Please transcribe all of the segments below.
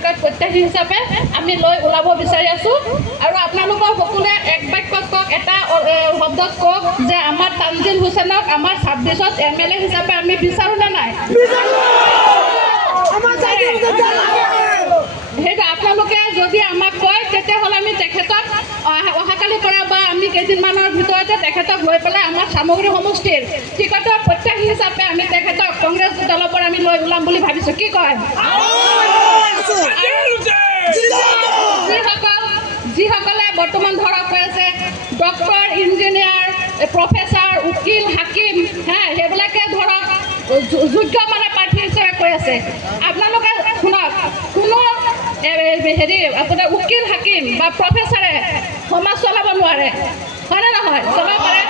ticket প্ৰত্যাশী হিচাপে আমি লৈ ওলাব বিচাৰি আছোঁ আৰু আপোনালোকৰ সকলোৱে এক বাক্যত কওক এটা শব্দত কওক যে আমাৰ তানজিল হুছেইনক আমাৰ 26ত MLA হিচাপে আমি বিচাৰোঁ নে নাই সেইটো আপোনালোকে যদি আমাক কয় তেতিয়াহ'লে আমি তেখেতক অহাকালিৰ পৰা বা আমি কেইদিনমানৰ ভিতৰতে তেখেতক লৈ পেলাই আমাৰ সামগ্ৰী সমষ্টিৰ টিকটৰ প্ৰত্যাশী হিচাপে আমি তেখেতক কংগ্ৰেছ দলৰ পৰা আমি লৈ ওলাম বুলি ভাবিছোঁ কি কয় যিসকলে বৰ্তমান ধৰক কৈ আছে ডক্টৰ ইঞ্জিনিয়াৰ প্ৰফেচাৰ উকিল হাকিম সেইবিলাকে ধৰক যোগ্য মানে প্ৰাৰ্থী হিচাপে কৈ আছে আপোনালোকে শুনক কোনো হেৰি আপোনাৰ উকিল হাকিম বা প্ৰফেচাৰে সমাজ চলাব নোৱাৰে হয়নে নহয় চলাব পাৰে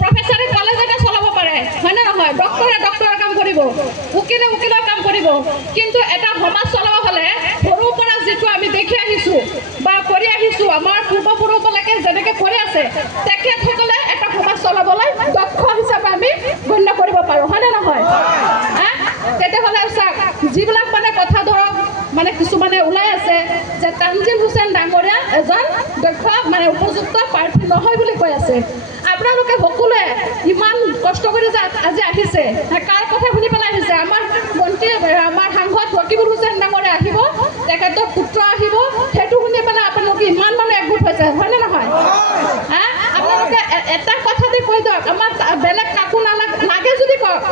প্ৰফেচাৰে কলেজ এটা চলাব পাৰে হয়নে নহয় ডক্টৰে ডক্টৰৰ কাম কৰিব উকিলে উকিলৰ কাম কৰিব কিন্তু এটা সমাজ চলাব হ'লে সৰুৰ পৰা যিটো আমি দেখি আহিছোঁ বা কৰি আহিছোঁ আমাৰ পূৰ্বপুৰুষবিলাকে যেনেকৈ কৰি আছে তেখেতসকলে এটা সমাজ চলাবলৈ দক্ষ হিচাপে আমি গণ্য কৰিব পাৰোঁ হয়নে নহয় তেতিয়াহ'লে চাওক যিবিলাক মানে কথা ধৰক মানে কিছুমানে ওলাই আছে যে তানজিল হুছেইন ডাঙৰীয়া এজন দক্ষ মানে উপযুক্ত প্ৰাৰ্থী নহয় বুলি কৈ আছে আপোনালোকে সকলোৱে ইমান কষ্ট কৰি যে আজি আহিছে কাৰ কথা শুনি পেলাই আহিছে আমাৰ মন্ত্ৰী আমাৰ সাংসদ ৰকিবুল হুছেইন ডাঙৰীয়া আহিব তেখেতৰ পুত্ৰ আহিব সেইটো শুনি পেলাই আপোনালোকে ইমান মানে একগোট হৈছে হয়নে নহয় আপোনালোকে এটা কথাতে কৈ দিয়ক আমাৰ বেলেগ কাকো নালাগে যদি কওক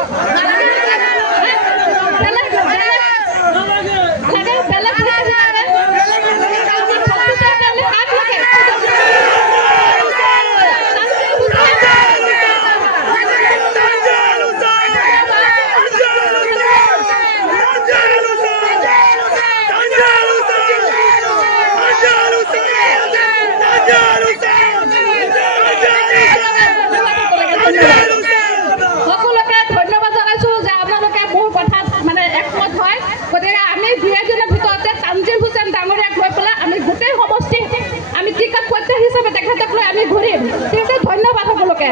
সকলোকে ধন্যবাদ জনাইছোঁ যে আপোনালোকে মোৰ কথাত মানে একমত হয় গতিকে আমি 2 দিনৰ ভিতৰতে তানজিল হুছেইন ডাঙৰীয়াক লৈ পেলাই আমি গোটেই সমষ্টি আমি টিকট প্ৰত্যাশী হিচাপে তেখেতক লৈ আমি ঘূৰিম ঠিক আছে ধন্যবাদ সকলোকে